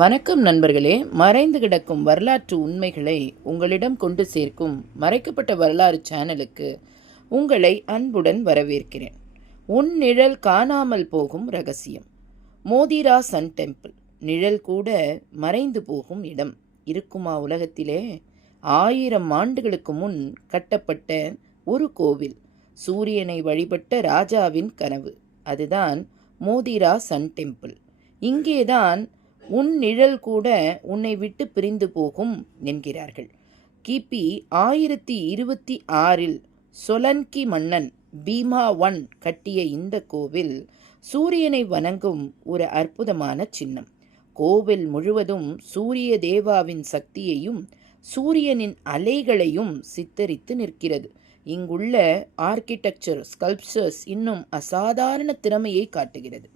வணக்கம் நண்பர்களே. மறைந்து கிடக்கும் வரலாற்று உண்மைகளை உங்களிடம் கொண்டு சேர்க்கும் மறைக்கப்பட்ட வரலாறு சேனலுக்கு உங்களை அன்புடன் வரவேற்கிறேன். உன் நிழல் காணாமல் போகும் ரகசியம். Modhera Sun temple. நிழல் கூட மறைந்து போகும் இடம் இருக்குமா உலகத்திலே? 1000 ஆண்டுகளுக்கு முன் கட்டப்பட்ட ஒரு கோவில். சூரியனை வழிபட்ட ராஜாவின் கனவு. அதுதான் மோதிரா சன் டெம்பிள். இங்கேதான் உன் நிழல் கூட உன்னை விட்டு பிரிந்து போகும் என்கிறார்கள். கிபி 1026 சொலன்கி மன்னன் பீமா I கட்டிய இந்த கோவில் சூரியனை வணங்கும் ஒரு அற்புதமான சின்னம். கோவில் முழுவதும் சூரிய தேவாவின் சக்தியையும் சூரியனின் அலைகளையும் சித்தரித்து நிற்கிறது. இங்குள்ள ஆர்கிடெக்சர் ஸ்கல்ப்சர்ஸ் இன்னும் அசாதாரண திறமையை காட்டுகிறது.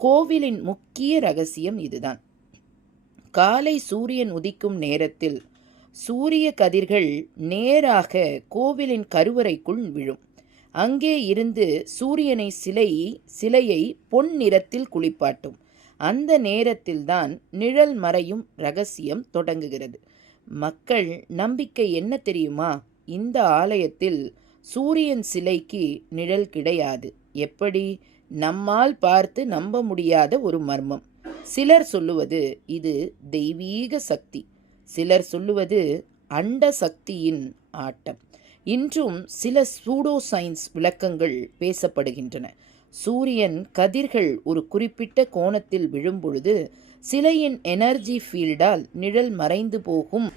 கோவிலின் முக்கிய ரகசியம் இதுதான். காலை சூரியன் உதிக்கும் நேரத்தில் சூரிய கதிர்கள் நேராக கோவிலின் கருவறைக்குள் விழும். அங்கே இருந்து சூரியனை சிலையை பொன் நிறத்தில் குளிப்பாட்டும். அந்த நேரத்தில்தான் நிழல் மறையும் ரகசியம் தொடங்குகிறது. மக்கள் நம்பிக்கை என்ன தெரியுமா? இந்த ஆலயத்தில் சூரியன் சிலைக்கு நிழல் கிடையாது. எப்படி? நம்மால் பார்த்து நம்ப முடியாத ஒரு மர்மம். சிலர் சொல்லுவது இது தெய்வீக சக்தி, சிலர் சொல்லுவது அண்ட சக்தியின் ஆட்டம். இன்றும் சில சூடோ சயின்ஸ் விளக்கங்கள் பேசப்படுகின்றன. சூரியன் கதிர்கள் ஒரு குறிப்பிட்ட கோணத்தில் விழும்பொழுது சிலையின் எனர்ஜி ஃபீல்டால் நிழல் மறைந்து போகும்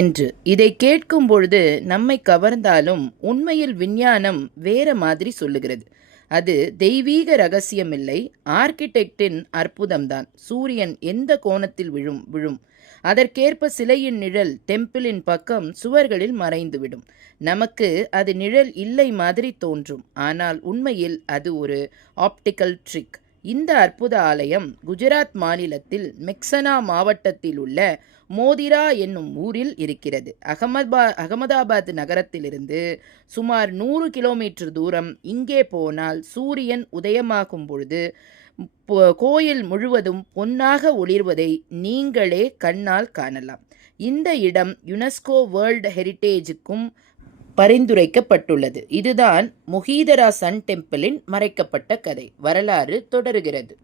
என்று. இதை கேட்கும் பொழுது நம்மை கவர்ந்தாலும் உண்மையில் விஞ்ஞானம் வேற மாதிரி சொல்லுகிறது. அது தெய்வீக ரகசியமில்லை, ஆர்கிடெக்டின் அற்புதம்தான். சூரியன் எந்த கோணத்தில் விழும் அதற்கேற்ப சிலையின் நிழல் டெம்பிளின் பக்கம் சுவர்களில் மறைந்துவிடும். நமக்கு அது நிழல் இல்லை மாதிரி தோன்றும், ஆனால் உண்மையில் அது ஒரு ஆப்டிக்கல் ட்ரிக். இந்த அற்புத ஆலயம் குஜராத் மாநிலத்தில் மெக்சனா மாவட்டத்தில் உள்ள மோதிரா என்னும் ஊரில் இருக்கிறது. அகமதாபாத் நகரத்திலிருந்து சுமார் 100 கிலோமீட்டர் தூரம். இங்கே போனால் சூரியன் உதயமாகும் பொழுது கோயில் முழுவதும் பொன்னாக ஒளிர்வதை நீங்களே கண்ணால் காணலாம். இந்த இடம் யுனெஸ்கோ வேர்ல்ட் ஹெரிட்டேஜுக்கும் பரிந்துரைக்கப்பட்டுள்ளது. இதுதான் மோதிரா சன் டெம்பிளின் மறைக்கப்பட்ட கதை. வரலாறு தொடருகிறது.